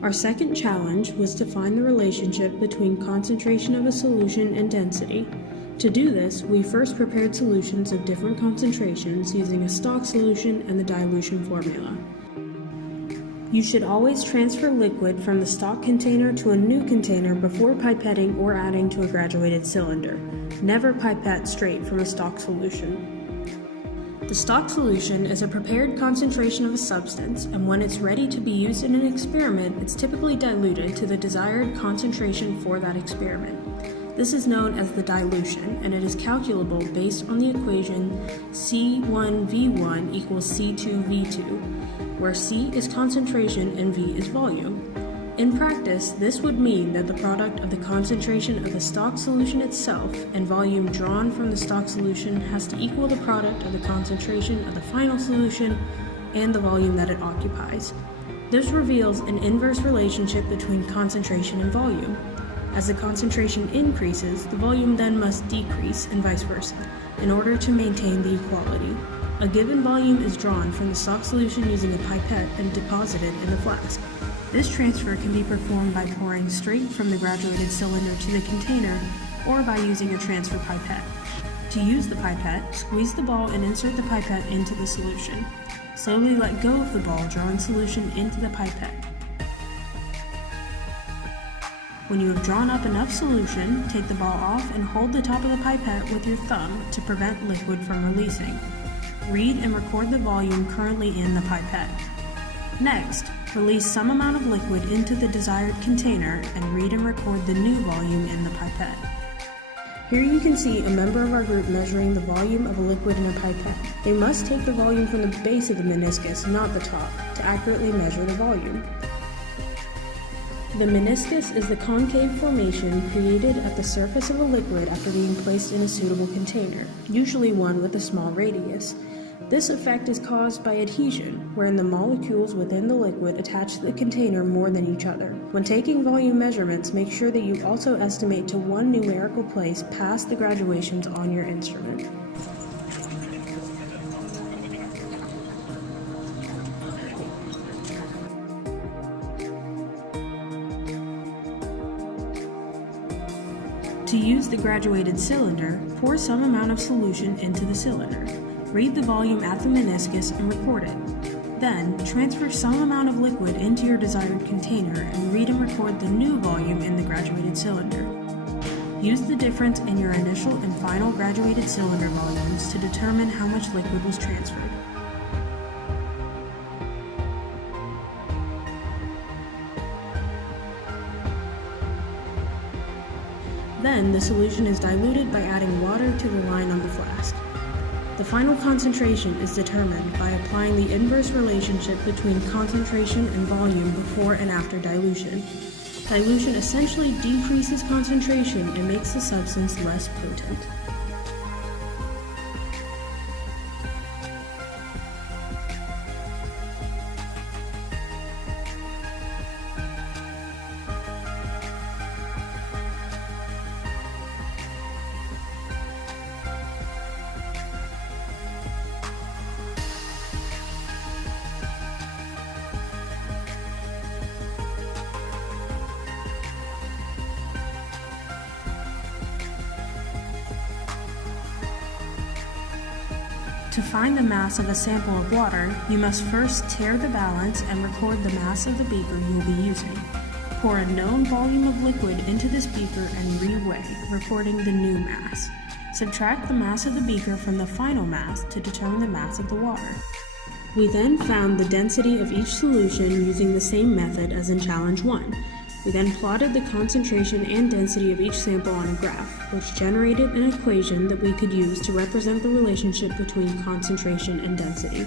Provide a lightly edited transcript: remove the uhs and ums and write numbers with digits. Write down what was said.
Our second challenge was to find the relationship between concentration of a solution and density. To do this, we first prepared solutions of different concentrations using a stock solution and the dilution formula. You should always transfer liquid from the stock container to a new container before pipetting or adding to a graduated cylinder. Never pipette straight from a stock solution. The stock solution is a prepared concentration of a substance, and when it's ready to be used in an experiment, it's typically diluted to the desired concentration for that experiment. This is known as the dilution, and it is calculable based on the equation C1V1 equals C2V2, where C is concentration and V is volume. In practice, this would mean that the product of the concentration of the stock solution itself and volume drawn from the stock solution has to equal the product of the concentration of the final solution and the volume that it occupies. This reveals an inverse relationship between concentration and volume. As the concentration increases, the volume then must decrease and vice versa in order to maintain the equality. A given volume is drawn from the stock solution using a pipette and deposited in the flask. This transfer can be performed by pouring straight from the graduated cylinder to the container or by using a transfer pipette. To use the pipette, squeeze the ball and insert the pipette into the solution. Slowly let go of the ball, drawing solution into the pipette. When you have drawn up enough solution, take the ball off and hold the top of the pipette with your thumb to prevent liquid from releasing. Read and record the volume currently in the pipette. Next, release some amount of liquid into the desired container and read and record the new volume in the pipette. Here you can see a member of our group measuring the volume of a liquid in a pipette. They must take the volume from the base of the meniscus, not the top, to accurately measure the volume. The meniscus is the concave formation created at the surface of a liquid after being placed in a suitable container, usually one with a small radius. This effect is caused by adhesion, wherein the molecules within the liquid attach to the container more than each other. When taking volume measurements, make sure that you also estimate to one numerical place past the graduations on your instrument. To use the graduated cylinder, pour some amount of solution into the cylinder. Read the volume at the meniscus and record it. Then, transfer some amount of liquid into your desired container and read and record the new volume in the graduated cylinder. Use the difference in your initial and final graduated cylinder volumes to determine how much liquid was transferred. Then, the solution is diluted by adding water to the line on the flask. The final concentration is determined by applying the inverse relationship between concentration and volume before and after dilution. Dilution essentially decreases concentration and makes the substance less potent. To find the mass of a sample of water, you must first tare the balance and record the mass of the beaker you will be using. Pour a known volume of liquid into this beaker and re-weigh, recording the new mass. Subtract the mass of the beaker from the final mass to determine the mass of the water. We then found the density of each solution using the same method as in Challenge 1. We then plotted the concentration and density of each sample on a graph, which generated an equation that we could use to represent the relationship between concentration and density.